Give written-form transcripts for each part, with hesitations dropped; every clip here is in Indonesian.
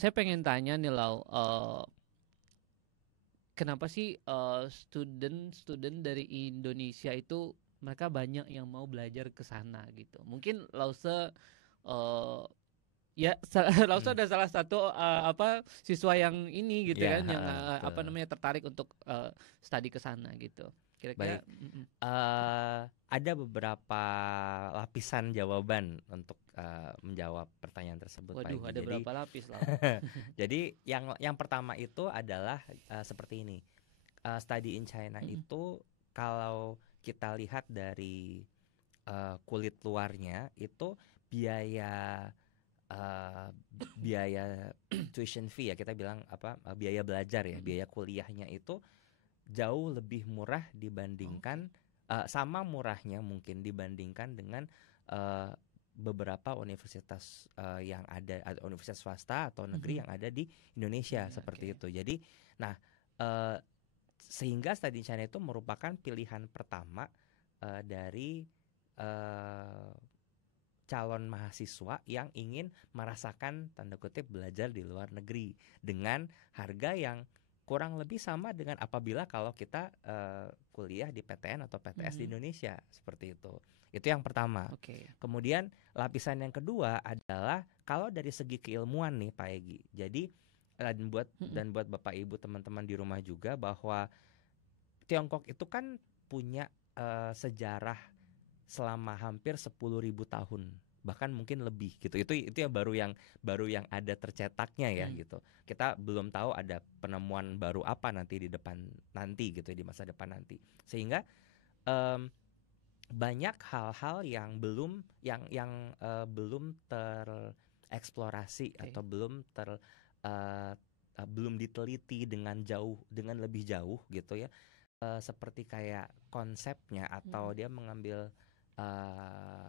Saya pengen tanya nih Lau, kenapa sih student-student dari Indonesia itu mereka banyak yang mau belajar ke sana gitu? Mungkin Lause eh ya Lause Hmm. ada salah satu siswa yang ini gitu Ya, kan yang apa betul. namanya tertarik untuk studi ke sana gitu. Baik. Kira-kira Ada beberapa lapisan jawaban untuk menjawab pertanyaan tersebut, Pak waduh Egi. ada Jadi, berapa lapis Lau? yang pertama itu adalah seperti ini. Study in China Mm-mm. itu kalau kita lihat dari kulit luarnya itu biaya eh, biaya tuition fee ya, kita bilang apa, biaya belajar ya, Mm-mm. biaya kuliahnya itu jauh lebih murah Oke. dibandingkan, sama murahnya mungkin dibandingkan dengan eh, beberapa universitas yang ada universitas swasta atau negeri Mhm. yang ada di Indonesia Iya, seperti oke. itu. Jadi, nah, eh, sehingga Study in China itu merupakan pilihan pertama dari eh, calon mahasiswa yang ingin merasakan tanda kutip belajar di luar negeri dengan harga yang kurang lebih sama dengan apabila kalau kita kuliah di PTN atau PTS di Mhm. Indonesia seperti itu. Itu yang pertama. Oke. Kemudian lapisan yang kedua adalah kalau dari segi keilmuan nih Pak Egi. Jadi Mhm. dan buat Bapak Ibu teman-teman di rumah juga bahwa Tiongkok itu kan punya sejarah selama hampir 10.000 tahun, bahkan mungkin lebih gitu. Itu ya baru yang ada tercetaknya ya Mhm. gitu. Kita belum tahu ada penemuan baru apa nanti di depan nanti gitu ya, di masa depan nanti. Sehingga em, banyak hal-hal yang belum tereksplorasi atau Oke. eh, belum diteliti dengan lebih jauh gitu ya. Seperti kayak konsepnya atau Mhm. dia mengambil eh,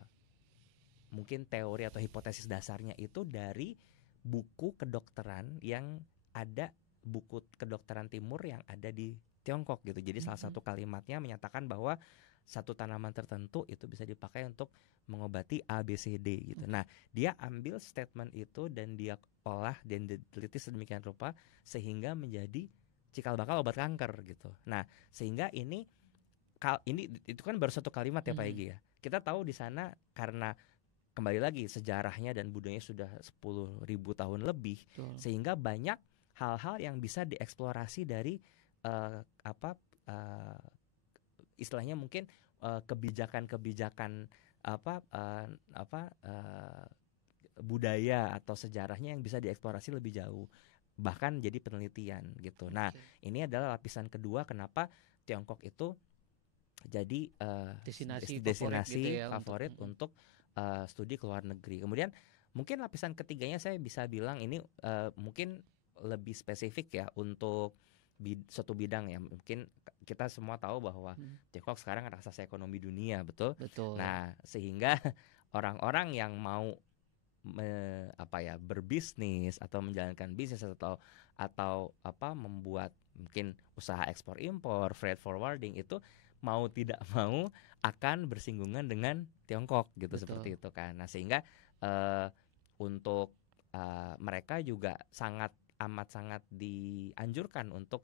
mungkin teori atau hipotesis dasarnya itu dari buku kedokteran yang ada, buku kedokteran timur yang ada di Tiongkok gitu. Jadi salah Mhm. satu kalimatnya menyatakan bahwa satu tanaman tertentu itu bisa dipakai untuk mengobati A, B, C, D gitu. Oke. Nah, dia ambil statement itu dan dia olah dan diteliti sedemikian rupa sehingga menjadi cikal bakal obat kanker gitu. Nah, sehingga ini itu kan baru satu kalimat ya Pak Mhm. Egi ya. Kita tahu di sana karena kembali lagi sejarahnya dan budayanya sudah 10.000 tahun lebih, Betul. sehingga banyak hal-hal yang bisa dieksplorasi dari apa, eh, istilahnya mungkin kebijakan-kebijakan apa budaya atau sejarahnya yang bisa dieksplorasi lebih jauh, bahkan jadi penelitian gitu. Nah, Oke. ini adalah lapisan kedua kenapa Tiongkok itu jadi Destinasi favorit gitu destinasi ya untuk favorit untuk studi ke luar negeri. Kemudian mungkin lapisan ketiganya saya bisa bilang ini mungkin lebih spesifik ya untuk suatu bidang ya. Mungkin kita semua tahu bahwa mhm. Tiongkok sekarang raksasa ekonomi dunia, betul. Betul. Nah, sehingga orang-orang yang mau apa ya, berbisnis atau menjalankan bisnis atau apa, membuat mungkin usaha ekspor impor, freight forwarding itu mau tidak mau akan bersinggungan dengan Tiongkok gitu, seperti Betul. itu kan. Nah, sehingga eh, untuk mereka juga amat sangat dianjurkan untuk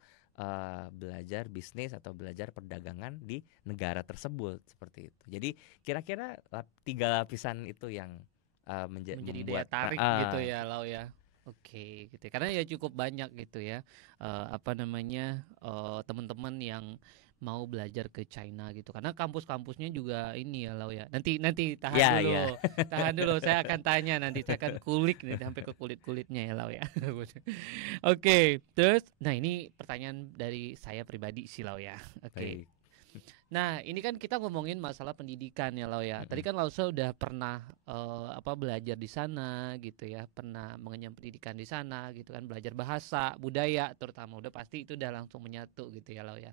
belajar bisnis atau belajar perdagangan di negara tersebut seperti itu. Jadi kira-kira tiga lapisan itu yang Menjadi daya membuat tarik gitu ya Lau ya. Oke gitu ya. Karena ya cukup banyak gitu ya apa namanya teman-teman yang mau belajar ke China gitu. Karena kampus-kampusnya juga ini ya Lau ya. Nanti nanti tahan ya ya. dulu. Tahan dulu saya akan tanya nanti saya akan kulik nih sampai ke kulit-kulitnya ya Lau ya. Oke, terus nah ini pertanyaan dari saya pribadi sih Lau ya. Oke. Baik. Nah, ini kan kita ngomongin masalah pendidikan ya, Lau ya. Tadi Mm-mm. kan Lausa udah pernah belajar di sana gitu ya, pernah mengenyam pendidikan di sana gitu kan, belajar bahasa, budaya terutama udah pasti itu udah langsung menyatu gitu ya, Lau ya.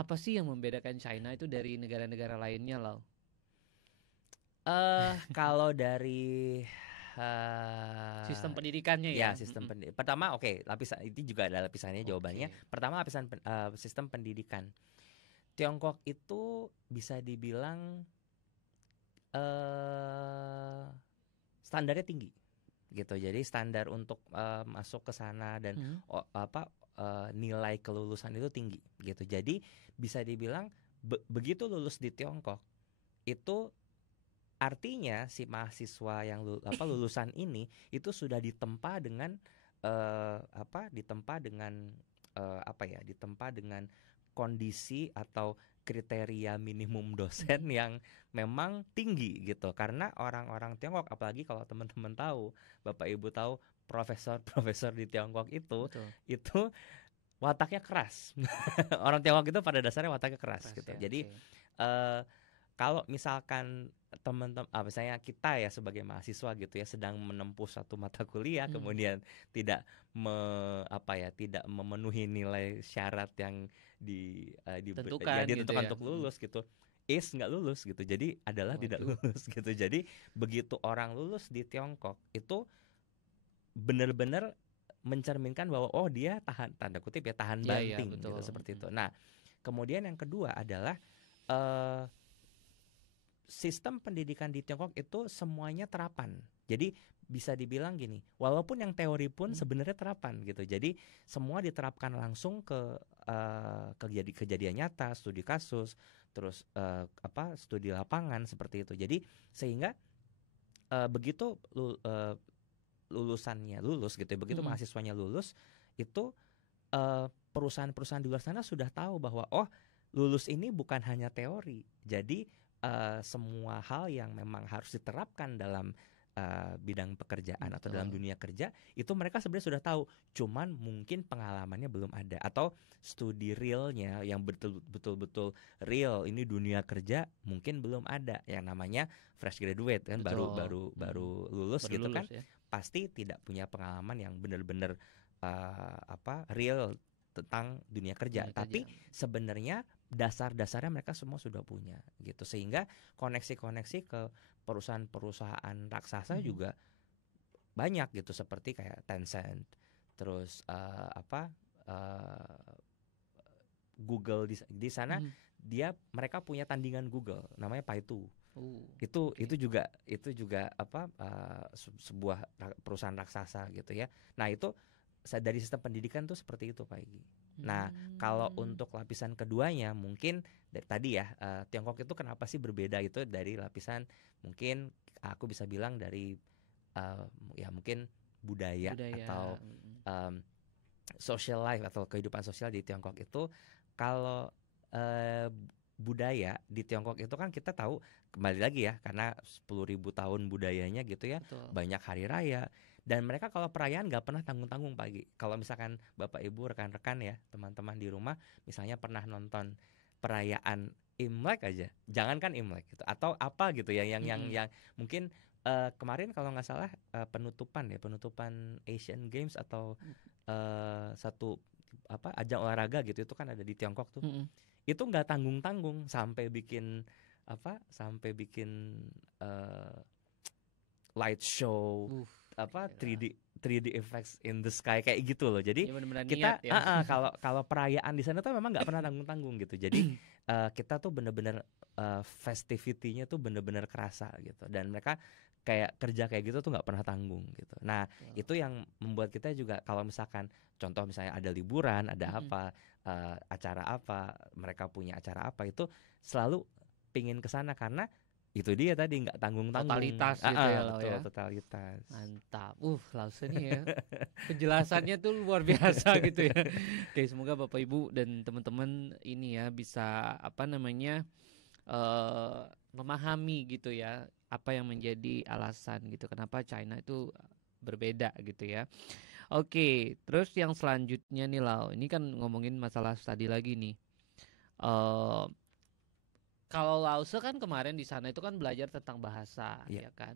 Apa sih yang membedakan China itu dari negara-negara lainnya, Lau? Kalau dari Sistem eh pendidikannya ya ya. sistem Mm-mm. pertama, oke, lapisan itu juga ada lapisannya jawabannya. Oke. Pertama lapisan sistem pendidikan. Tiongkok itu bisa dibilang eh standarnya tinggi. gitu. Jadi standar untuk masuk ke sana dan Hmm. nilai kelulusan itu tinggi gitu. Jadi bisa dibilang begitu lulus di Tiongkok itu artinya si mahasiswa yang lulusan ini itu sudah ditempa dengan ditempa dengan kondisi atau kriteria minimum dosen yang memang tinggi gitu. Karena orang-orang Tiongkok, apalagi kalau teman-teman tahu, Bapak Ibu tahu, profesor-profesor di Tiongkok itu wataknya keras. Orang Tiongkok itu pada dasarnya wataknya keras gitu. Ya, Jadi kalau misalkan teman-teman, misalnya kita ya sebagai mahasiswa gitu ya sedang menempuh satu mata kuliah, kemudian tidak tidak memenuhi nilai syarat yang ditentukan gitu ya. untuk lulus gitu, nggak lulus gitu. Jadi adalah tidak lulus gitu. Jadi begitu orang lulus di Tiongkok itu benar-benar mencerminkan bahwa dia tahan, tanda kutip ya, tahan banting gitu, seperti itu. Nah, kemudian yang kedua adalah sistem pendidikan di Tiongkok itu semuanya terapan. Jadi bisa dibilang gini, walaupun yang teori pun sebenarnya terapan gitu. Jadi semua diterapkan langsung ke kejadian nyata, studi kasus, terus studi lapangan seperti itu. Jadi sehingga begitu lulusannya lulus gitu ya, begitu mahasiswanya lulus itu perusahaan-perusahaan di luar sana sudah tahu bahwa lulus ini bukan hanya teori. Jadi semua hal yang memang harus diterapkan dalam bidang pekerjaan atau dalam dunia kerja itu mereka sebenarnya sudah tahu, cuman mungkin pengalamannya belum ada, atau studi realnya yang betul-betul real ini dunia kerja mungkin belum ada, yang namanya fresh graduate kan, baru lulus gitu kan ya. Pasti tidak punya pengalaman yang benar-benar real tentang dunia kerja. Tapi sebenarnya dasar-dasarnya mereka semua sudah punya gitu, sehingga koneksi-koneksi ke perusahaan-perusahaan raksasa juga banyak gitu, seperti kayak Tencent, terus Google di sana mereka punya tandingan Google namanya Baidu. Itu juga sebuah perusahaan raksasa gitu ya. Nah, itu dari sistem pendidikan tuh seperti itu, Pak Igi. Nah, kalau untuk lapisan keduanya mungkin dari tadi ya, Tiongkok itu kenapa sih berbeda itu dari lapisan, mungkin aku bisa bilang dari ya mungkin budaya. Atau social life atau kehidupan sosial di Tiongkok itu. Kalau budaya di Tiongkok itu kan kita tahu, kembali lagi ya, karena 10.000 tahun budayanya gitu ya. Betul. Banyak hari raya. Dan mereka kalau perayaan gak pernah tanggung-tanggung pagi. Kalau misalkan Bapak Ibu rekan-rekan ya, teman-teman di rumah misalnya pernah nonton perayaan Imlek aja, jangankan Imlek gitu, atau apa gitu ya yang mungkin kemarin kalau nggak salah penutupan Asian Games atau satu ajang olahraga gitu, itu kan ada di Tiongkok tuh. Itu nggak tanggung-tanggung sampai bikin light show, 3D effects in the sky kayak gitu loh. Jadi kita kalau perayaan di sana tuh memang nggak pernah tanggung-tanggung gitu. Jadi kita tuh bener-bener festivity-nya tuh bener-bener kerasa gitu. Dan mereka kayak kerja kayak gitu tuh nggak pernah tanggung gitu. Nah, itu yang membuat kita juga kalau misalkan contoh misalnya ada liburan, ada acara apa, mereka punya acara apa, itu selalu pingin kesana karena itu dia tadi, nggak tanggung-tanggung. Totalitas gitu ya, Lau, betul, ya. Totalitas. Mantap. Lausa nih ya. Penjelasannya tuh luar biasa gitu ya. Oke, semoga Bapak Ibu dan teman-teman ini ya bisa memahami gitu ya, apa yang menjadi alasan gitu kenapa China itu berbeda gitu ya. Oke, terus yang selanjutnya nih Lau, ini kan ngomongin masalah tadi lagi nih. Kalau Lause kan kemarin di sana itu kan belajar tentang bahasa, ya kan.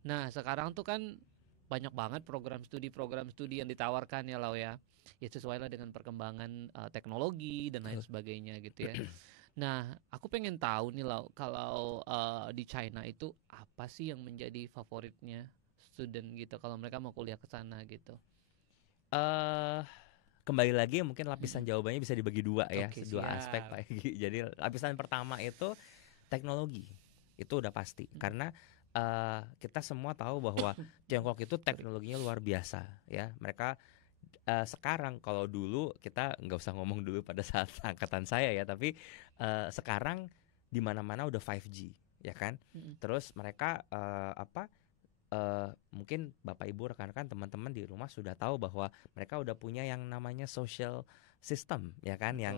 Nah, sekarang tuh kan banyak banget program studi yang ditawarkan ya Lau ya. Ya sesuai lah dengan perkembangan teknologi dan lain sebagainya gitu ya. Nah, aku pengen tahu nih Lau, kalau di China itu apa sih yang menjadi favoritnya student gitu kalau mereka mau kuliah ke sana gitu? Kembali lagi mungkin lapisan jawabannya bisa dibagi dua ya, dua aspek Pak Egi. Jadi lapisan pertama itu teknologi, itu udah pasti karena kita semua tahu bahwa Tiongkok itu teknologinya luar biasa ya. Mereka sekarang, kalau dulu kita nggak usah ngomong dulu pada saat angkatan saya ya, tapi sekarang di mana-mana udah 5G ya kan. Terus mereka mungkin Bapak Ibu rekan-rekan teman-teman di rumah sudah tahu bahwa mereka udah punya yang namanya social system ya kan, yang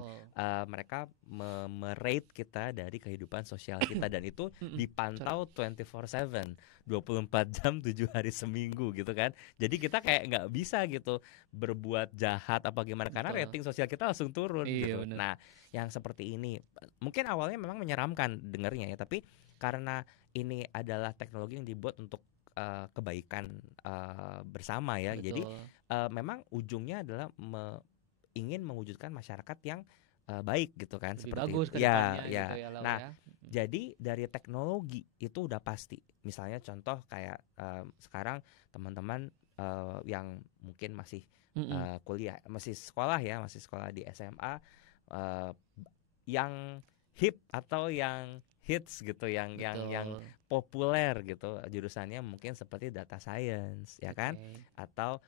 mereka merate kita dari kehidupan sosial kita, dan itu dipantau 24/7 24 jam 7 hari seminggu gitu kan. Jadi kita kayak nggak bisa gitu berbuat jahat apa gimana, karena rating sosial kita langsung turun gitu. Bener. Nah yang seperti ini mungkin awalnya memang menyeramkan dengarnya ya, tapi karena ini adalah teknologi yang dibuat untuk kebaikan bersama ya. Betul. Jadi memang ujungnya adalah ingin mewujudkan masyarakat yang baik gitu kan. Lebih seperti bagus itu ya, ya. ya. Gitu ya, Nah ya. Jadi dari teknologi itu udah pasti. Misalnya contoh kayak sekarang teman-teman yang mungkin masih kuliah, masih sekolah ya, masih sekolah di SMA, yang hip atau yang hits gitu, yang populer gitu jurusannya mungkin seperti data science ya kan, atau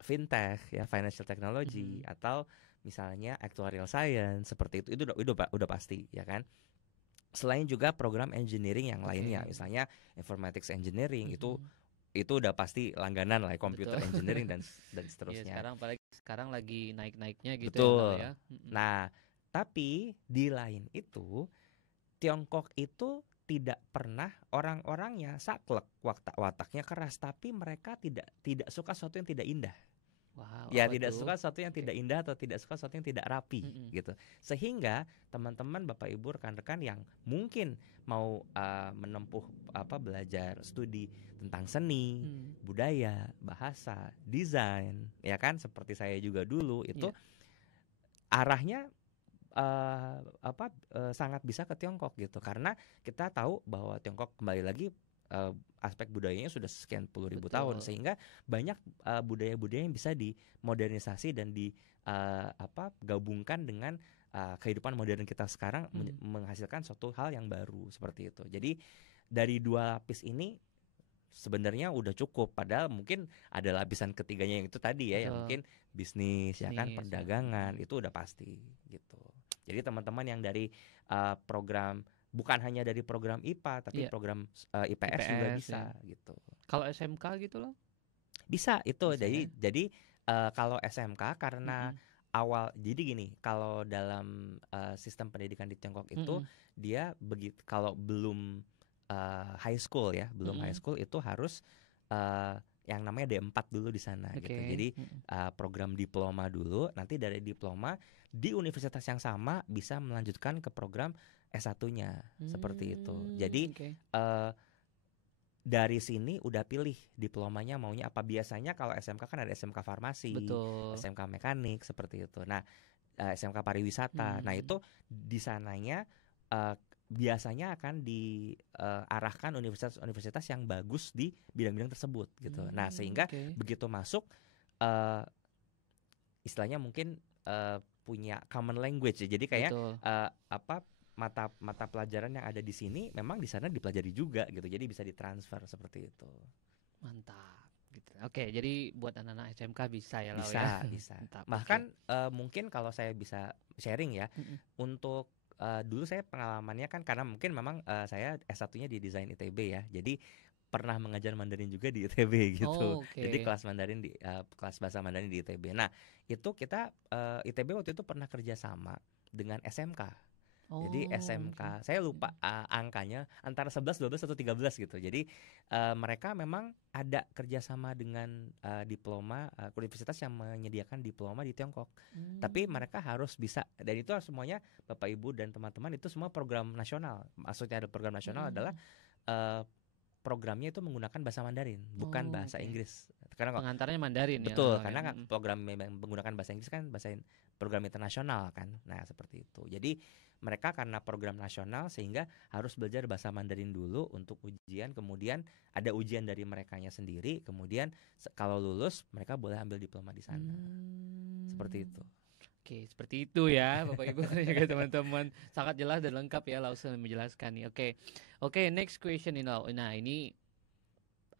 fintech ya, financial technology, atau misalnya actuarial science, seperti itu udah pasti ya kan. Selain juga program engineering yang lainnya, misalnya informatics engineering, itu udah pasti langganan lah, computer engineering dan seterusnya. Sekarang lagi naik-naiknya gitu. Betul. Ya. Nah, tapi di lain itu Tiongkok itu tidak pernah orang-orangnya saklek, wataknya keras, tapi mereka tidak suka sesuatu yang tidak indah. Wow, ya tidak suka sesuatu yang tidak indah, atau tidak suka sesuatu yang tidak rapi gitu. Sehingga teman-teman Bapak Ibu rekan-rekan yang mungkin mau menempuh belajar studi tentang seni, budaya, bahasa, desain ya kan, seperti saya juga dulu itu arahnya sangat bisa ke Tiongkok gitu, karena kita tahu bahwa Tiongkok kembali lagi aspek budayanya sudah sekian puluh ribu tahun, sehingga banyak budaya-budaya yang bisa dimodernisasi dan gabungkan dengan kehidupan modern kita sekarang, menghasilkan suatu hal yang baru seperti itu. Jadi dari dua lapis ini sebenarnya udah cukup, padahal mungkin ada lapisan ketiganya yang itu tadi ya, yang mungkin bisnis ya kan, perdagangan, itu udah pasti gitu. Jadi teman-teman yang dari program, bukan hanya dari program IPA, tapi program IPS juga bisa gitu. Kalau SMK gitu loh? Bisa itu. Jadi kalau SMK karena awal, jadi gini, kalau dalam sistem pendidikan di Tiongkok itu dia begitu, kalau belum high school ya, belum high school itu harus yang namanya D4 dulu di sana gitu. Jadi program diploma dulu, nanti dari diploma di universitas yang sama bisa melanjutkan ke program S1-nya seperti itu. Jadi dari sini udah pilih diplomanya maunya apa. Biasanya kalau SMK kan ada SMK farmasi, SMK mekanik seperti itu. Nah, SMK pariwisata. Nah, itu di sananya biasanya akan diarahkan universitas-universitas yang bagus di bidang-bidang tersebut gitu. Nah, sehingga begitu masuk istilahnya mungkin punya common language ya. Jadi kayak mata pelajaran yang ada di sini memang di sana dipelajari juga gitu. Jadi bisa ditransfer seperti itu. Mantap gitu. Oke, jadi buat anak-anak SMK bisa ya, bisa, bisa. Bahkan mungkin kalau saya bisa sharing ya, untuk dulu saya pengalamannya kan, karena mungkin memang saya S1-nya di desain ITB ya. Jadi pernah mengajar Mandarin juga di ITB gitu. Jadi kelas Mandarin kelas bahasa Mandarin di ITB. Nah, itu kita ITB waktu itu pernah kerjasama dengan SMK. Jadi SMK, saya lupa angkanya, antara 11, 12 atau 13 gitu. Jadi mereka memang ada kerjasama dengan diploma, universitas yang menyediakan diploma di Tiongkok. Tapi mereka harus bisa, dan itu semuanya Bapak Ibu dan teman-teman, itu semua program nasional. Maksudnya ada program nasional adalah programnya itu menggunakan bahasa Mandarin, bukan bahasa Inggris. Karena pengantarnya Mandarin. Betul, karena program menggunakan bahasa Inggris kan program internasional kan. Nah, seperti itu. Jadi mereka karena program nasional sehingga harus belajar bahasa Mandarin dulu untuk ujian, kemudian ada ujian dari merekanya sendiri, kemudian kalau lulus mereka boleh ambil diploma di sana. Seperti itu. Oke, seperti itu ya, Bapak Ibu ya teman-teman. Sangat jelas dan lengkap ya langsung menjelaskan nih. Oke. Oke, next question nih Lau. Nah, ini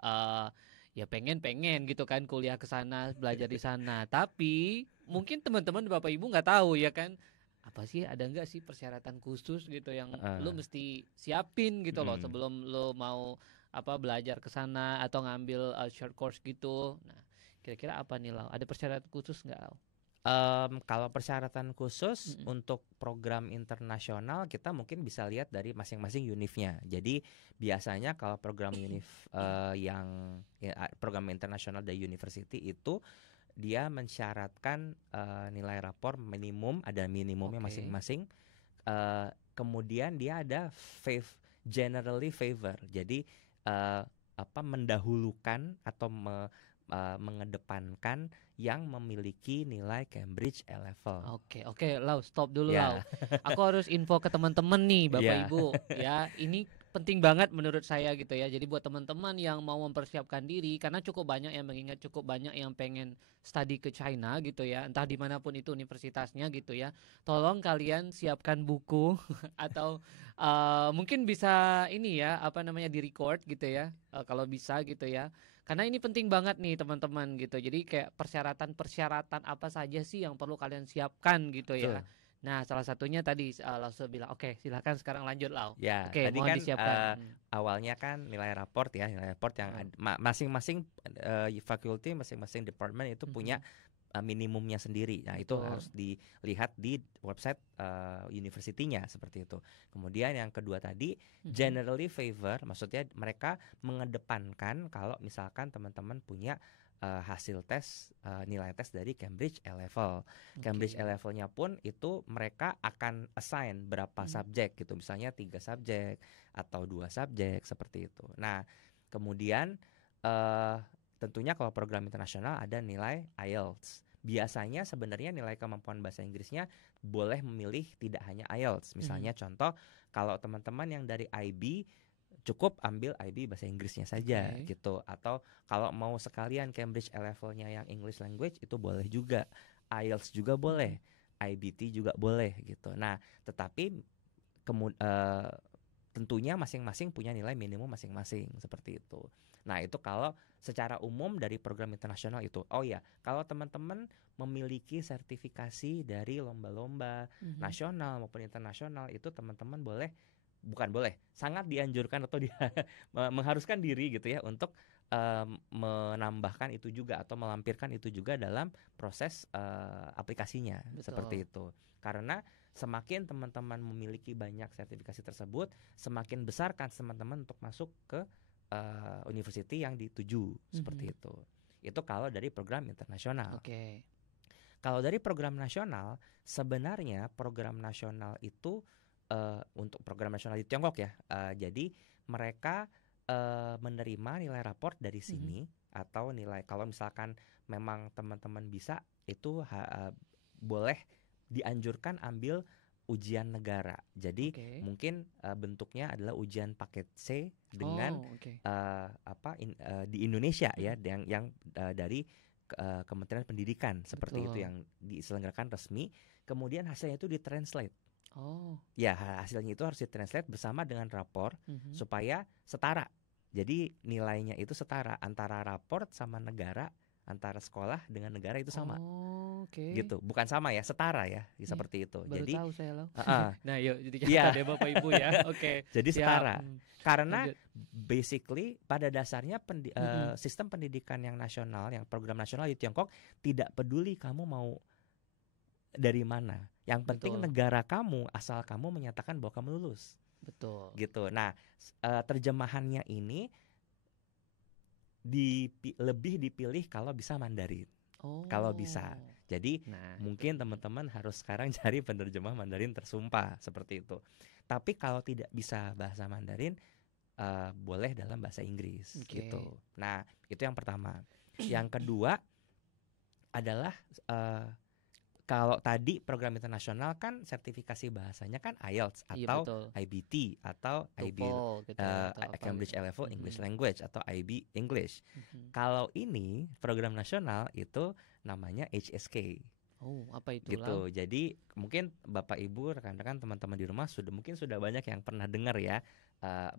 eh ya pengen gitu kan kuliah ke sana, belajar di sana. Tapi mungkin teman-teman Bapak Ibu nggak tahu ya kan apa sih ada nggak sih persyaratan khusus gitu yang lu Heeh. mesti siapin gitu loh Mm. sebelum lu mau belajar ke sana atau ngambil short course gitu. Nah, kira-kira apa nih Lau? Ada persyaratan khusus nggak Lau? Kalau persyaratan khusus Mm-mm. untuk program internasional kita mungkin bisa lihat dari masing-masing univnya. Jadi biasanya kalau program univ yang program internasional dari university itu dia mensyaratkan nilai rapor minimum, ada minimumnya Oke. masing-masing. Kemudian dia ada generally favor. Jadi eh, mendahulukan atau mengedepankan yang memiliki nilai Cambridge A level. Oke, oke, Lau, stop dulu, Lau. Ya, Aku harus info ke teman-teman nih, Bapak ya, Ibu. Ya, ini penting banget menurut saya gitu ya. Jadi buat teman-teman yang mau mempersiapkan diri, karena cukup banyak yang mengingat, cukup banyak yang pengen studi ke China gitu ya, entah dimanapun itu universitasnya gitu ya. Tolong kalian siapkan buku atau mungkin bisa ini ya, apa namanya di record gitu ya, kalau bisa gitu ya. Karena ini penting banget nih teman-teman gitu. Jadi kayak persyaratan-persyaratan apa saja sih yang perlu kalian siapkan gitu ya. betul. Nah, salah satunya tadi Lauso bilang, oke, silakan sekarang lanjut Lau. Ya, Oke, tadi mohon kan disiapkan. Mm. awalnya kan nilai raport ya, nilai raport yang Betul. masing-masing faculty, masing-masing department itu punya Mhm. minimumnya sendiri. Nah, itu Betul. harus dilihat di website university-nya seperti itu. Kemudian yang kedua tadi Mhm. generally favor, maksudnya mereka mengedepankan kalau misalkan teman-teman punya hasil tes nilai tes dari Cambridge A level. Cambridge A Oke. levelnya pun itu mereka akan assign berapa Mhm. subjek gitu, misalnya 3 subjek atau 2 subjek seperti itu. Nah, kemudian eh tentunya kalau program internasional ada nilai IELTS. Biasanya sebenarnya nilai kemampuan bahasa Inggrisnya boleh memilih tidak hanya IELTS. Mhm. Misalnya contoh kalau teman-teman yang dari IB cukup ambil IB bahasa Inggrisnya saja Oke. gitu. Atau kalau mau sekalian Cambridge A levelnya yang English language itu boleh juga. IELTS juga Mhm. boleh, IBT juga boleh gitu. Nah, tetapi tentunya masing-masing punya nilai minimum masing-masing seperti itu. Nah, itu kalau secara umum dari program internasional itu. Oh ya, kalau teman-teman memiliki sertifikasi dari lomba-lomba Mhm. nasional maupun internasional itu teman-teman boleh bukan boleh, sangat dianjurkan atau dia mengharuskan diri gitu ya untuk menambahkan itu juga atau melampirkan itu juga dalam proses aplikasinya Betul. seperti itu. Karena semakin teman-teman memiliki banyak sertifikasi tersebut, semakin besar kans teman-teman untuk masuk ke university yang dituju seperti Mhm. itu. Itu kalau dari program internasional. Oke. Kalau dari program nasional, sebenarnya program nasional itu untuk program nasional di Tiongkok ya. Jadi mereka menerima nilai raport dari Mhm. sini atau nilai kalau misalkan memang teman-teman bisa itu boleh dianjurkan ambil ujian negara. Jadi Oke. mungkin bentuknya adalah ujian paket C dengan Oh, oke. di Indonesia ya Mhm. yang dari Kementerian Pendidikan seperti itu Betul. yang diselenggarakan resmi. Kemudian hasilnya itu ditranslate. Oh. Ya, hasilnya itu harus ditranslate bersama dengan rapor Mhm. supaya setara. Jadi nilainya itu setara antara raport sama negara, antara sekolah dengan negara itu sama Oh, oke. gitu. Bukan sama ya, setara ya, Ih, seperti itu. baru Jadi, tahu saya loh. heeh, Nah, yuk dicatat iya, ya Bapak Ibu ya. Oke, jadi siap. setara. Karena Lanjut. basically pada dasarnya Mm-mm. sistem pendidikan yang nasional, yang program nasional di Tiongkok tidak peduli kamu mau dari mana. Yang penting Betul, negara kamu asal kamu menyatakan bahwa kamu lulus betul. gitu. Nah, terjemahannya ini lebih dipilih kalau bisa Mandarin. Kalau bisa. Oh, Jadi nah itu. mungkin teman-teman harus sekarang cari penerjemah Mandarin tersumpah seperti itu. Tapi kalau tidak bisa bahasa Mandarin, boleh dalam bahasa Inggris gitu. Oke. Nah, itu yang pertama. Yang kedua adalah eh, kalau tadi program internasional kan sertifikasi bahasanya kan IELTS Iya atau betul. IBT atau IB TOEFL gitu ya atau apa Cambridge gitu. A Level English Mhm. Language atau IB English. Mhm. Kalau ini program nasional itu namanya HSK. Oh, apa itu Lau? gitu. Jadi mungkin Bapak Ibu, rekan-rekan, teman-teman di rumah sudah banyak yang pernah dengar ya.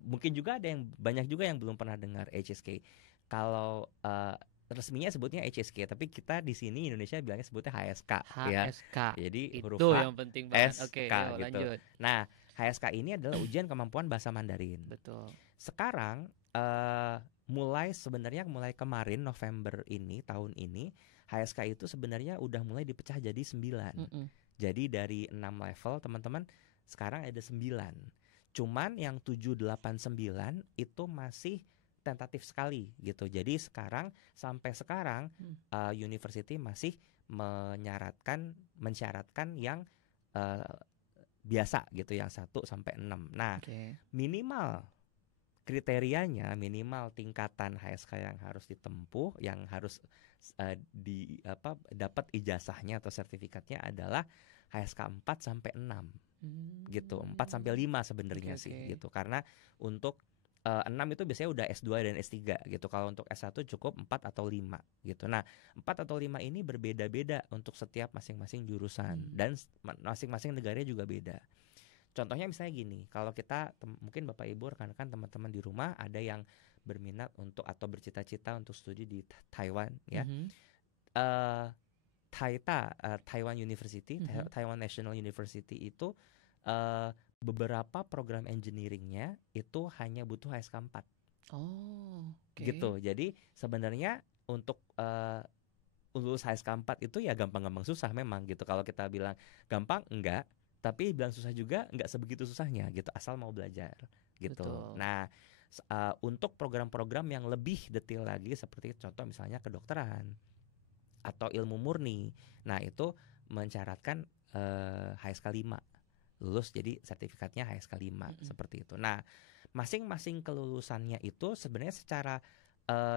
Mungkin juga ada yang banyak juga yang belum pernah dengar HSK. Kalau resminya sebutnya HSK, tapi kita di sini Indonesia bilangnya sebutnya HSK ya. HSK. Jadi huruf Itu H yang penting banget. S Oke, K yuk gitu. lanjut. Nah, HSK ini adalah ujian kemampuan bahasa Mandarin. Betul. Sekarang mulai kemarin November ini tahun ini HSK itu sebenarnya udah mulai dipecah jadi 9. Mm-mm. Jadi dari 6 level teman-teman sekarang ada 9. Cuman yang 7, 8, 9 itu masih tentatif sekali gitu. Jadi sampai sekarang university masih mensyaratkan yang biasa gitu, yang 1 sampai 6. Nah, minimal kriterianya, minimal tingkatan HSK yang harus ditempuh, yang harus dapat ijazahnya atau sertifikatnya adalah HSK 4 sampai 6 gitu. 4 sampai 5 sebenarnya sih gitu. Karena untuk 6 itu biasanya udah S2 dan S3 gitu. Kalau untuk S1 cukup 4 atau 5 gitu. Nah, 4 atau 5 ini berbeda-beda untuk setiap masing-masing jurusan dan masing-masing negaranya juga beda. Contohnya misalnya gini, kalau kita mungkin Bapak Ibu, rekan-rekan, teman-teman di rumah ada yang berminat untuk atau bercita-cita untuk studi di Taiwan ya. Taiwan University, Taiwan National University itu beberapa program engineeringnya itu hanya butuh HSK 4. Gitu. Jadi sebenarnya untuk lulus HSK 4 itu ya gampang-gampang susah memang gitu. Kalau kita bilang gampang, enggak. Tapi bilang susah juga nggak sebegitu susahnya gitu, asal mau belajar gitu. Betul. Nah, untuk program-program yang lebih detail lagi seperti contoh misalnya kedokteran atau ilmu murni, nah itu mensyaratkan HSK 5 lulus, jadi sertifikatnya HSK 5 seperti itu. Nah, masing-masing kelulusannya itu sebenarnya secara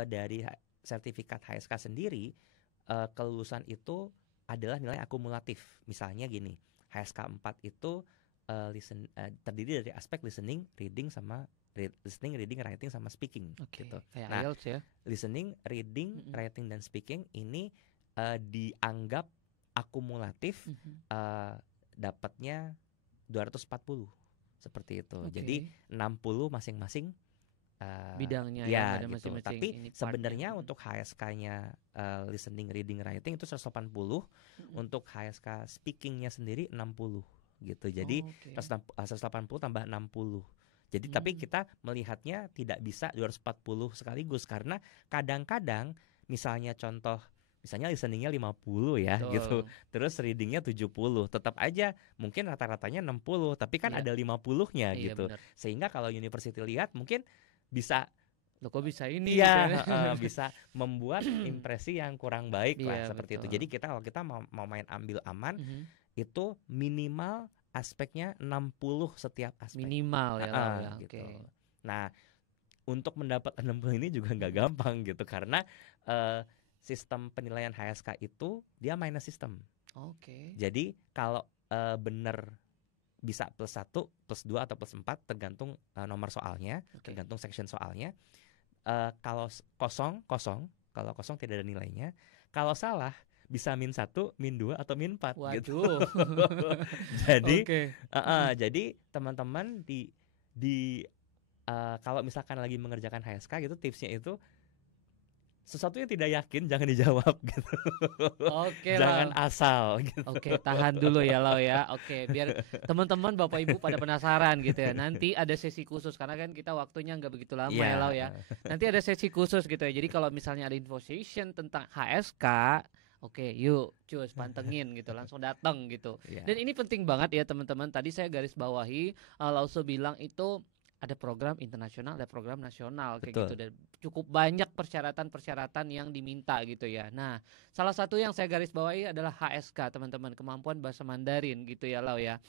dari sertifikat HSK sendiri, kelulusan itu adalah nilai akumulatif. Misalnya gini, HSK 4 itu terdiri dari aspek listening, reading, writing, sama speaking gitu. Kayak Nah, IELTS ya. listening, reading, writing, dan speaking ini dianggap akumulatif, dapatnya 240 seperti itu. Jadi 60 masing-masing bidangnya ya ada gitu. masing-masing. Tapi sebenarnya untuk HSK-nya listening, reading, writing itu 180, untuk HSK speaking-nya sendiri 60 gitu. Jadi 180 tambah 60. Jadi tapi kita melihatnya tidak bisa 240 sekaligus, karena kadang-kadang misalnya listeningnya 50 ya. Betul. Gitu. Terus readingnya 70, tetap aja mungkin rata-ratanya 60, tapi kan ada 50-nya gitu. Bener. Sehingga kalau university lihat mungkin bisa, loh kok bisa ini ya bisa membuat impresi yang kurang baik lah seperti betul. itu. Jadi kalau kita mau main ambil aman, itu minimal aspeknya 60 setiap aspek. Minimal ya. Gitu. Nah, untuk mendapat 60 ini juga nggak gampang gitu, karena sistem penilaian HSK itu dia minus system. Jadi kalau benar bisa +1, +2, atau +4 tergantung nomor soalnya, tergantung section soalnya. Kalau kosong, kalau kosong tidak ada nilainya. Kalau salah bisa -1, -2, atau -4 gitu. Jadi jadi teman-teman kalau misalkan lagi mengerjakan HSK gitu, tipsnya itu sesuatu yang tidak yakin jangan dijawab gitu. Jangan asal gitu. Tahan dulu ya Lau ya. Biar teman-teman Bapak Ibu pada penasaran gitu ya. Nanti ada sesi khusus, karena kan kita waktunya nggak begitu lama ya Lau ya. Nanti ada sesi khusus gitu ya. Jadi kalau misalnya ada info session tentang HSK, yuk cus pantengin gitu, langsung datang gitu. Dan ini penting banget ya teman-teman. Tadi saya garis bawahi, Lauso bilang itu ada program internasional, ada program nasional kayak gitu, dan cukup banyak persyaratan-persyaratan yang diminta gitu ya. Nah, salah satu yang saya garis bawahi adalah HSK teman-teman, kemampuan bahasa Mandarin gitu ya Lau ya.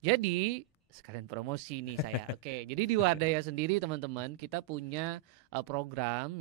Jadi sekalian promosi nih saya. Jadi di Wardaya sendiri teman-teman, kita punya program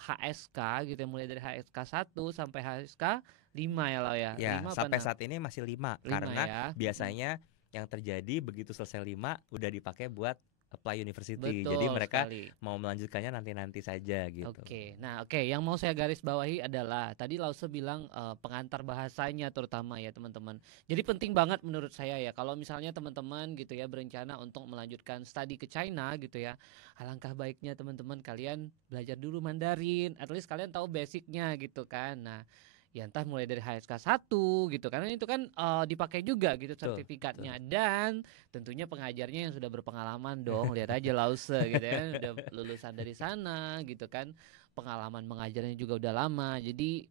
HSK gitu, mulai dari HSK 1 sampai HSK 5 ya Lau ya. Ya, sampai saat ini masih 5 karena biasanya yang terjadi begitu selesai 5 udah dipakai buat Apply University. Jadi Betul mereka sekali. mau melanjutkannya nanti saja gitu. Oke, nah oke, yang mau saya garis bawahi adalah tadi Lause bilang pengantar bahasanya terutama ya teman-teman. Jadi penting banget menurut saya ya kalau misalnya teman-teman gitu ya berencana untuk melanjutkan studi ke China gitu ya, alangkah baiknya teman-teman kalian belajar dulu Mandarin, at least kalian tahu basicnya gitu kan. Nah, ya entah mulai dari HSK 1 gitu karena itu kan dipakai juga gitu Betul, sertifikatnya betul. dan tentunya pengajarnya yang sudah berpengalaman dong. Lihat aja Lause gitu ya, udah lulusan dari sana gitu kan. Pengalaman mengajarnya juga udah lama. Jadi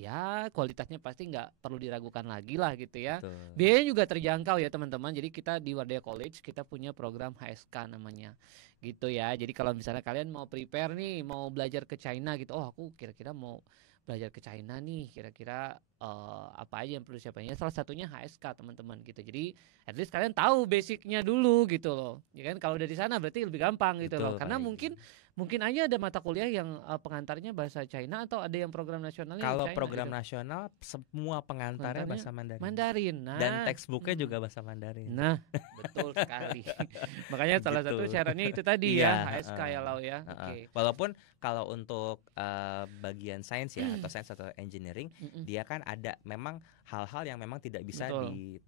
ya kualitasnya pasti nggak perlu diragukan lagi lah gitu ya. Betul. Biayanya juga terjangkau ya teman-teman. Jadi kita di Wardaya College kita punya program HSK namanya gitu ya. Jadi kalau misalnya kalian mau prepare nih, mau belajar ke China gitu, oh aku kira-kira mau belajar ke China nih, kira-kira apa aja yang perlu siapanya. Salah satunya HSK teman-teman gitu. Jadi at least kalian tahu basicnya dulu gitu loh. Ya kan kalau dari sana berarti lebih gampang gitu loh. Betul, Karena Kak mungkin Egi. mungkin aja ada mata kuliah yang pengantarnya bahasa China atau ada yang program nasionalnya di Kalau China program gitu. nasional semua pengantarnya Pengantarnya bahasa Mandarin. Mandarin. Dan Nah, textbooknya juga bahasa Mandarin. nah, betul sekali. Makanya salah satu Gitu. syaratnya itu tadi Iya, ya, HSK ya Lau ya. heeh. Oke. Walaupun kalau untuk bagian sains ya atau sains atau engineering, Mm-mm. dia kan ada memang hal-hal yang memang tidak bisa Betul.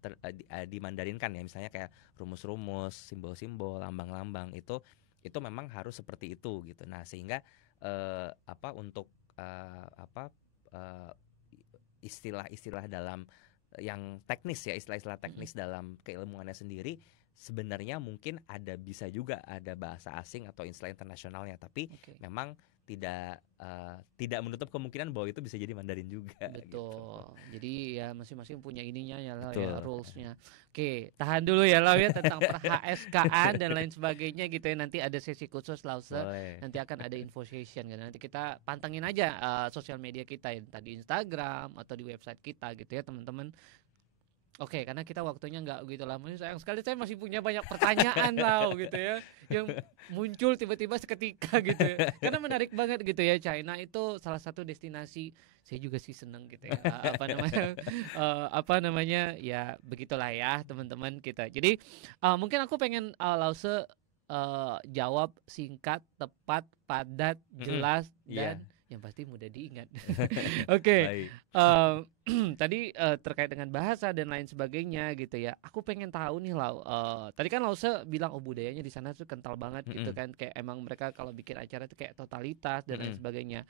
dimandarinkan ya, misalnya kayak rumus-rumus, simbol-simbol, lambang-lambang itu memang harus seperti itu gitu. Nah, sehingga untuk istilah-istilah dalam yang teknis ya, istilah-istilah teknis dalam keilmuannya sendiri sebenarnya mungkin bisa juga ada bahasa asing atau istilah internasionalnya, tapi Oke. memang tidak menutup kemungkinan bahwa itu bisa jadi Mandarin juga gitu. Betul. Jadi ya masing-masing punya ininya ya Lau Betul. ya, rulesnya. Oke, tahan dulu ya Lau ya tentang per HSK-an dan lain sebagainya gitu ya. Nanti ada sesi khusus Lause. Boleh. Nanti akan ada info session gitu. Nanti kita pantengin aja sosial media kita ya, tadi Instagram atau di website kita gitu ya teman-teman. Oke, karena kita waktunya nggak begitu lama. Sayang sekali saya masih punya banyak pertanyaan Lau gitu ya, yang muncul tiba-tiba seketika gitu ya. Karena menarik banget gitu ya, China itu salah satu destinasi. Saya juga sih seneng gitu ya. Apa namanya ya begitulah ya teman-teman kita. Jadi mungkin aku pengen Lause jawab singkat, tepat, padat, jelas Iya. dan yang pasti mudah diingat. Oke. Baik. Tadi terkait dengan bahasa dan lain sebagainya gitu ya. Aku pengen tahu nih Lau. Tadi kan Lause bilang oh budayanya di sana tuh kental banget gitu kan. Kayak emang mereka kalau bikin acara tuh kayak totalitas dan lain sebagainya.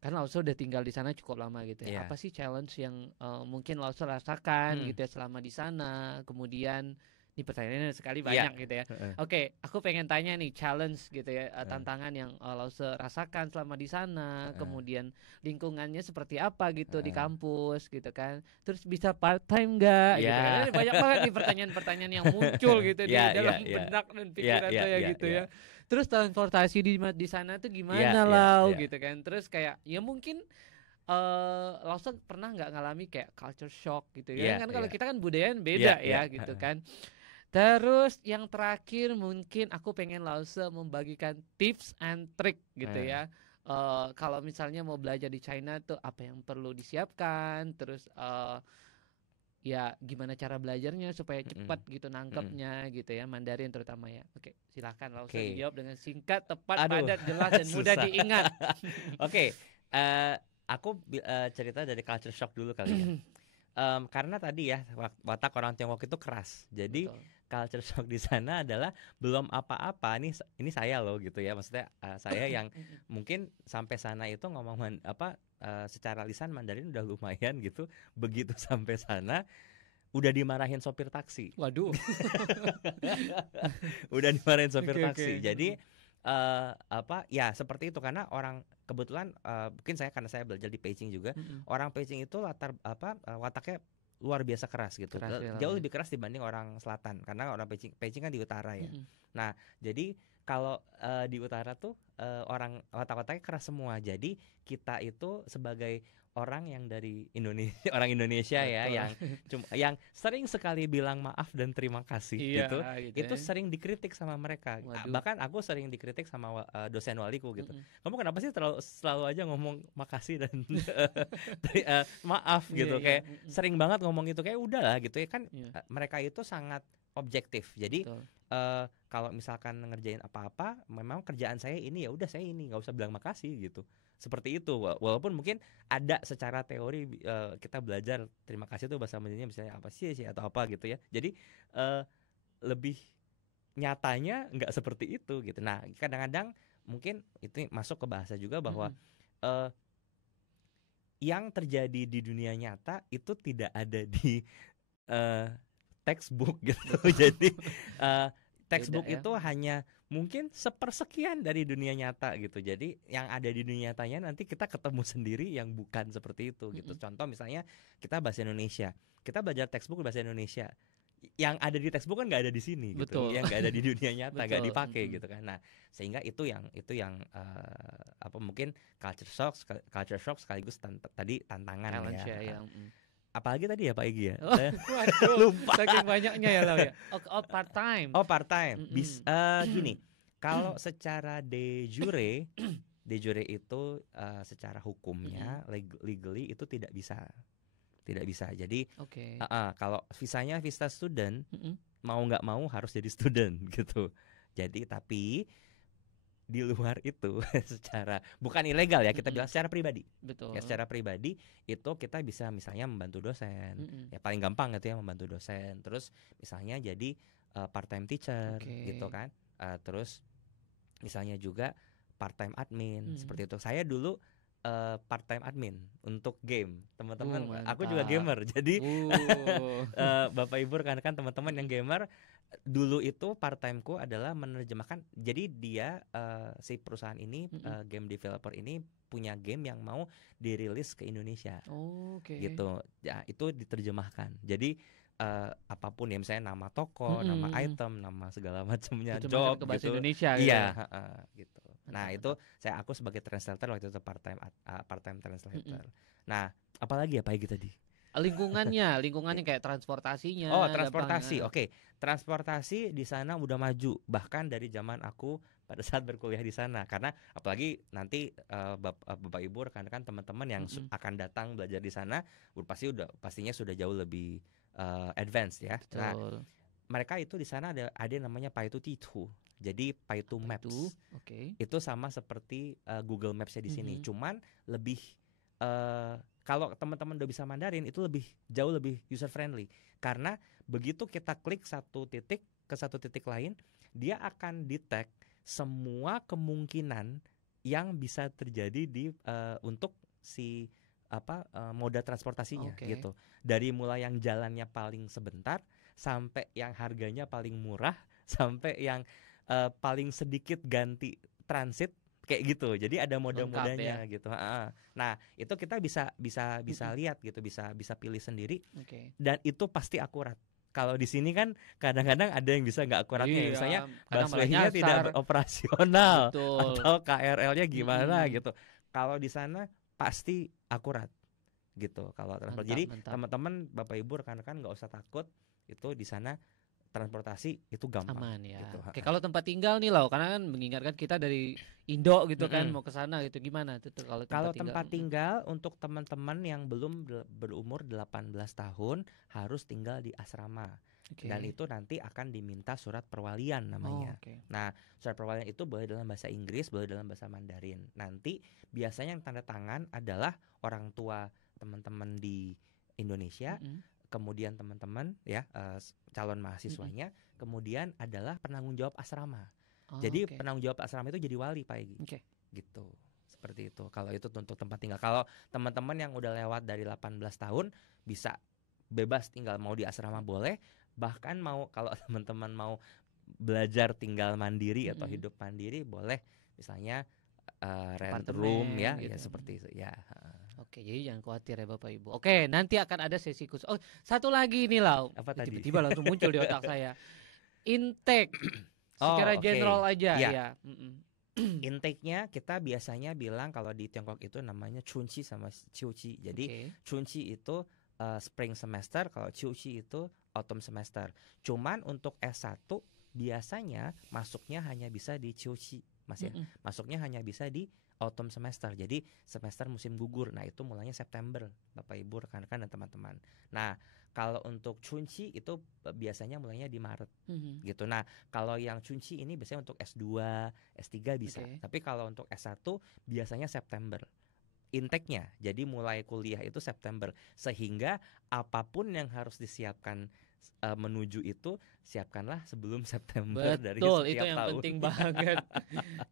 Karena Lause udah tinggal di sana cukup lama gitu ya. Iya. Apa sih challenge yang mungkin Lause rasakan gitu ya selama di sana? Kemudian ini pertanyaannya sekali banyak gitu ya. Oke, aku pengen tanya nih challenge gitu ya, tantangan yang Lause rasakan selama di sana, kemudian lingkungannya seperti apa gitu di kampus gitu kan. Terus bisa part time nggak gitu kan. Ini banyak banget nih pertanyaan-pertanyaan yang muncul gitu di dalam benak dan pikiran saya gitu ya. Terus transportasi di sana tuh gimana Lau gitu kan. Terus kayak ya mungkin Lause pernah nggak ngalami kayak culture shock gitu ya. Kan kalau kita kan budaya beda ya gitu kan. Terus yang terakhir mungkin aku pengen Lause membagikan tips and trick gitu ya. Kalau misalnya mau belajar di China tuh apa yang perlu disiapkan, terus ya gimana cara belajarnya supaya cepat gitu nangkepnya gitu ya, Mandarin terutama ya. Oke, silakan Lause dijawab dengan singkat, tepat, padat, jelas dan mudah diingat. Oke, aku cerita dari culture shock dulu kali ya. Karena tadi ya watak orang Tiongkok itu keras. Jadi culture shock di sana adalah belum apa-apa ini saya loh gitu ya. Maksudnya saya yang mungkin sampai sana itu ngomong secara lisan Mandarin udah lumayan gitu. Begitu sampai sana udah dimarahin sopir taksi. Waduh. Udah dimarahin sopir taksi. Jadi ya seperti itu karena orang kebetulan mungkin karena saya belajar di Beijing juga, orang Beijing itu wataknya luar biasa keras gitu. Jauh lebih keras dibanding orang selatan karena orang Beijing kan di utara ya. Nah, jadi kalau di utara tuh orang watak-wataknya keras semua. Jadi kita itu sebagai orang yang dari Indonesia, orang Indonesia ya yang sering sekali bilang maaf dan terima kasih gitu itu sering dikritik sama mereka. Bahkan aku sering dikritik sama dosen waliku gitu. Kamu kenapa sih selalu aja ngomong makasih dan maaf gitu, kayak sering banget ngomong itu, kayak udahlah gitu ya kan. Mereka itu sangat objektif. Jadi kalau misalkan ngerjain apa-apa, memang kerjaan saya ini, ya udah saya ini, nggak usah bilang makasih gitu. Seperti itu. Walaupun mungkin ada secara teori kita belajar terima kasih itu bahasa Indonesianya misalnya apa sih atau apa gitu ya. Jadi lebih nyatanya nggak seperti itu gitu. Nah, kadang-kadang mungkin itu masuk ke bahasa juga bahwa eh, yang terjadi di dunia nyata itu tidak ada di eh, textbook gitu. Jadi textbook Beda ya. itu hanya mungkin sepersekian dari dunia nyata gitu. Jadi yang ada di dunia nyatanya nanti kita ketemu sendiri yang bukan seperti itu gitu. Contoh misalnya kita bahasa Indonesia, kita belajar textbook bahasa Indonesia. Yang ada di textbook kan nggak ada di sini gitu. Betul. Yang nggak ada di dunia nyata, nggak Betul. dipakai gitu kan. Nah, sehingga itu yang apa mungkin culture shock sekaligus tadi tantangan Challenge ya. ya. Apalagi tadi ya Pak Egi ya? Oh, waduh, Lupa. saking banyaknya ya Lau ya. Oh, part time. Oh, part time. Gini, kalau secara de jure itu secara hukumnya legally itu tidak bisa. Tidak bisa. Jadi kalau visanya visa student, mau nggak mau harus jadi student gitu. Jadi tapi di luar itu secara bukan ilegal ya, kita bilang secara pribadi. Betul. Ya secara pribadi itu kita bisa misalnya membantu dosen. Ya paling gampang gitu ya, membantu dosen. Terus misalnya jadi part time teacher gitu kan. Terus misalnya juga part time admin seperti itu. Saya dulu part time admin untuk game. Teman-teman, aku juga gamer. Jadi Bapak Ibu kan teman-teman yang gamer, dulu itu part timeku adalah menerjemahkan. Jadi dia si perusahaan ini game developer ini punya game yang mau dirilis ke Indonesia. Gitu. Ya, itu diterjemahkan. Jadi apapun ya, misalnya nama toko, nama item, nama segala macamnya, job ke bahasa gitu. Indonesia Iya, gitu. Nah, itu aku sebagai translator waktu itu part time translator. Nah, apalagi ya Pak Egi tadi? Lingkungannya kayak transportasinya. Oh, transportasi. Oke. Transportasi di sana udah maju bahkan dari zaman aku pada saat berkuliah di sana, karena apalagi nanti Bapak Ibu rekan-rekan teman-teman yang akan datang belajar di sana pastinya sudah jauh lebih advance ya. Betul. Nah, mereka itu di sana ada yang namanya Paitu Titu. Jadi Paitu Maps. Itu sama seperti Google Maps-nya di sini, cuman lebih kalau teman-teman udah bisa Mandarin itu jauh lebih user friendly, karena begitu kita klik satu titik ke satu titik lain, dia akan detect semua kemungkinan yang bisa terjadi di untuk si moda transportasinya gitu. Dari mulai yang jalannya paling sebentar sampai yang harganya paling murah sampai yang paling sedikit ganti transit kayak gitu. Jadi ada mode-modenya gitu. Nah, itu kita bisa lihat gitu, bisa pilih sendiri. Dan itu pasti akurat. Kalau di sini kan kadang-kadang ada yang bisa nggak akuratnya, misalnya busway-nya tidak operasional atau KRL-nya gimana gitu. Kalau di sana pasti akurat gitu. Kalau transport. Jadi teman-teman, Bapak Ibu, rekan-rekan nggak usah takut, itu di sana transportasi itu gampang. Aman ya. Gitu. Oke, kalau tempat tinggal nih Lau, karena kan mengingatkan kita dari Indo gitu kan mau ke sana gitu, gimana tuh kalau tempat tinggal untuk teman-teman yang belum berumur 18 tahun harus tinggal di asrama. Dan itu nanti akan diminta surat perwalian namanya. Nah, surat perwalian itu boleh dalam bahasa Inggris, boleh dalam bahasa Mandarin. Nanti biasanya yang tanda tangan adalah orang tua teman-teman di Indonesia. Kemudian teman-teman ya calon mahasiswanya, kemudian adalah penanggung jawab asrama. Jadi penanggung jawab asrama itu jadi wali Pak Egi. Gitu. Seperti itu. Kalau itu untuk tempat tinggal. Kalau teman-teman yang udah lewat dari 18 tahun bisa bebas tinggal, mau di asrama boleh, bahkan mau kalau teman-teman mau belajar tinggal mandiri atau hidup mandiri boleh, misalnya rent room ya, gitu. Ya seperti itu ya. Oke, jadi jangan khawatir ya Bapak Ibu. Oke, nanti akan ada sesi khusus. Oh, satu lagi nih Lau. Apa tadi? Tiba-tiba langsung muncul di otak saya. Intake. Secara general aja ya. Intake-nya kita biasanya bilang kalau di Tiongkok itu namanya chunchi sama chiuchi. Jadi chunchi itu spring semester, kalau chiuchi itu autumn semester. Cuman untuk S1 biasanya masuknya hanya bisa di chiuchi, Mas ya. Masuknya hanya bisa di autumn semester. Jadi semester musim gugur. Nah, itu mulainya September, Bapak Ibu, rekan-rekan dan teman-teman. Nah, kalau untuk chunchi itu biasanya mulainya di Maret gitu. Nah, kalau yang chunchi ini biasanya untuk S2, S3 bisa. Oke. Tapi kalau untuk S1 biasanya September intake-nya. Jadi mulai kuliah itu September. Sehingga apapun yang harus disiapkan menuju itu, siapkanlah sebelum September dari Betul, itu setiap yang tahun. penting banget.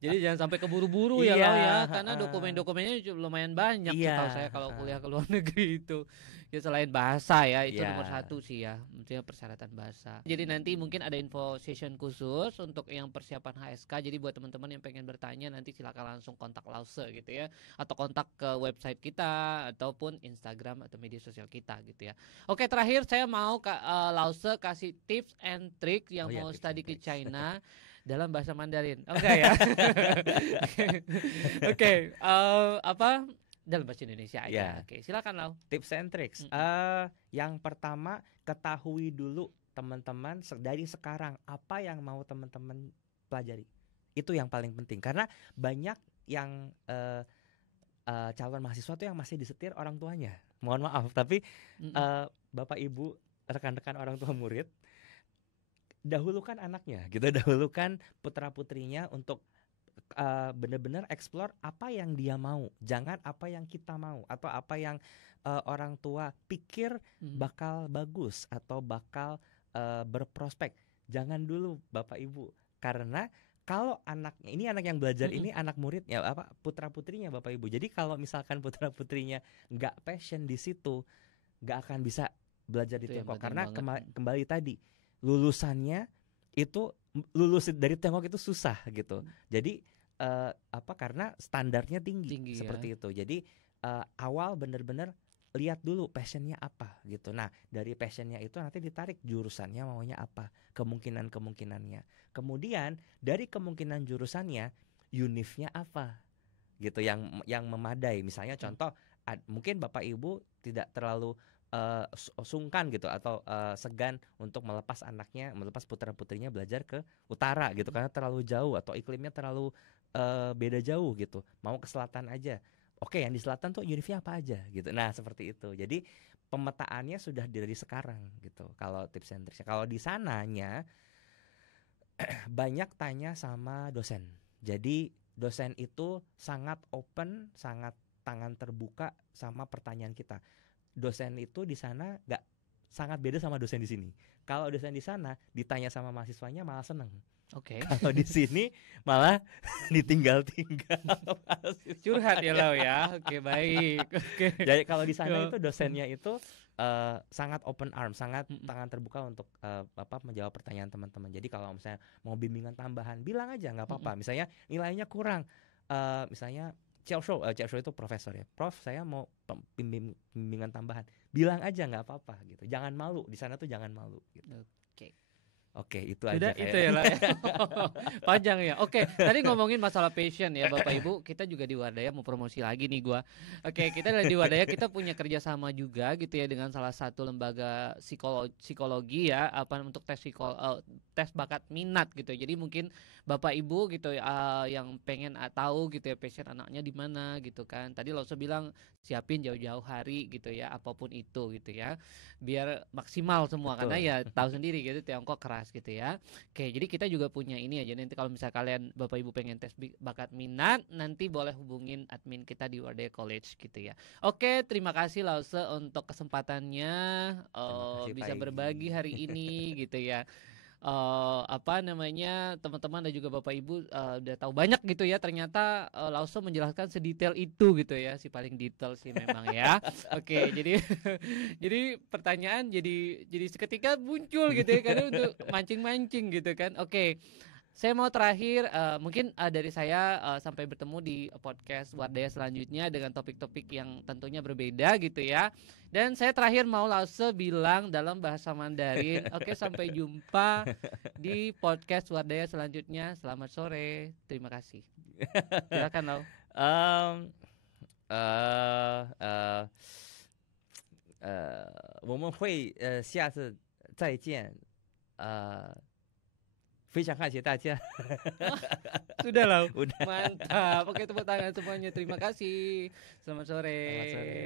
Jadi jangan sampai keburu-buru ya Iya, Lau ya, karena heeh. dokumen-dokumennya lumayan banyak Iya, setahu saya kalau heeh. kuliah ke luar negeri itu. Ya selain bahasa ya, itu nomor Iya. satu sih ya, maksudnya persyaratan bahasa. Jadi nanti mungkin ada info session khusus untuk yang persiapan HSK. Jadi buat teman-teman yang pengen bertanya nanti silakan langsung kontak Lause gitu ya, atau kontak ke website kita ataupun Instagram atau media sosial kita gitu ya. Oke, terakhir saya mau Lause kasih tips and trick yang Oh ya, mau tips study and ke tricks. China dalam bahasa Mandarin. Oh, enggak ya? Oke, apa dalam bahasa Indonesia aja. Ya, Oke, silakan Lau. tips and tricks. Mm-mm. Yang pertama, ketahui dulu teman-teman dari sekarang apa yang mau teman-teman pelajari. Itu yang paling penting karena banyak yang calon mahasiswa tuh yang masih disetir orang tuanya. Mohon maaf, tapi Mm-mm. Bapak Ibu, rekan-rekan orang tua murid, dahulukan anaknya gitu, dahulukan putra-putrinya untuk benar-benar explore apa yang dia mau, jangan apa yang kita mau atau apa yang orang tua pikir bakal bagus atau bakal berprospek. Jangan dulu Bapak Ibu, karena kalau anaknya ini, anak yang belajar ini anak muridnya apa, putra putrinya Bapak Ibu. Jadi kalau misalkan putra putrinya nggak passion di situ, nggak akan bisa belajar di Itu yang Tiongkok penting karena banget. kembali tadi lulusannya itu, lulus dari Tiongkok itu susah gitu. Jadi karena standarnya tinggi Tinggi ya. seperti itu. Jadi awal bener-bener lihat dulu passionnya apa gitu. Nah, dari passionnya itu nanti ditarik jurusannya maunya apa, kemungkinannya. Kemudian dari kemungkinan jurusannya, univnya apa gitu yang memadai. Misalnya contoh, mungkin Bapak Ibu tidak terlalu sungkan gitu atau segan untuk melepas putra-putrinya belajar ke utara gitu karena terlalu jauh atau iklimnya terlalu beda jauh gitu. Mau ke selatan aja. Oke, yang di selatan tuh univnya apa aja gitu. Nah, seperti itu. Jadi pemetaannya sudah dari sekarang gitu. Kalau tips and tricksnya. Kalau di sananya banyak tanya sama dosen. Jadi dosen itu sangat open, sangat tangan terbuka sama pertanyaan kita. Dosen itu di sana nggak, sangat beda sama dosen di sini. Kalau dosen di sana ditanya sama mahasiswanya malah seneng. Oke. Kalau di sini malah ditinggal-tinggal. Curhat ya Lau ya. Oke, baik. Oke. Jadi kalau di sana itu dosennya itu sangat open arm, sangat tangan terbuka untuk menjawab pertanyaan teman-teman. Jadi kalau misalnya mau bimbingan tambahan, bilang aja nggak apa-apa. Misalnya nilainya kurang, misalnya Chiao Shou itu profesor ya. Prof, saya mau bimbingan tambahan. Bilang aja nggak apa-apa gitu. Jangan malu, di sana tuh jangan malu gitu. Oke, itu Sudah aja itu ya lah. Panjang ya. Oke, tadi ngomongin masalah passion ya Bapak Ibu. Kita juga di Wadaya mau promosi lagi nih gua. Oke, kita di Wadaya kita punya kerjasama juga gitu ya dengan salah satu lembaga psikologi ya, apa untuk tes bakat minat gitu. Jadi mungkin Bapak Ibu gitu ya yang pengen tahu gitu ya passion anaknya di mana gitu kan. Tadi Lauso bilang siapin jauh-jauh hari gitu ya, apapun itu gitu ya. Biar maksimal semua. Betul. Karena ya tahu sendiri gitu Tiongkok keras gitu ya. Oke, jadi kita juga punya ini aja. Nanti kalau misalnya kalian Bapak Ibu pengen tes bakat minat, nanti boleh hubungin admin kita di Wadaya College gitu ya. Oke, terima kasih Lause untuk kesempatannya bisa berbagi hari ini gitu ya. Teman-teman dan juga Bapak Ibu udah tahu banyak gitu ya, ternyata Lause menjelaskan sedetail itu gitu ya, si paling detail sih memang ya. Oke, jadi jadi pertanyaan jadi seketika muncul gitu ya, karena untuk mancing-mancing gitu kan. Oke, saya mau terakhir mungkin dari saya sampai bertemu di podcast Wardaya selanjutnya dengan topik-topik yang tentunya berbeda gitu ya. Dan saya terakhir mau Lause bilang dalam bahasa Mandarin. Oke, sampai jumpa di podcast Wardaya selanjutnya. Selamat sore. Terima kasih. Silakan Lau. 我们会下次再见，呃非常看谢大家. Sudah lah. Udah. Mantap. Oke, tepuk tangan semuanya. Terima kasih. Selamat sore. Selamat sore.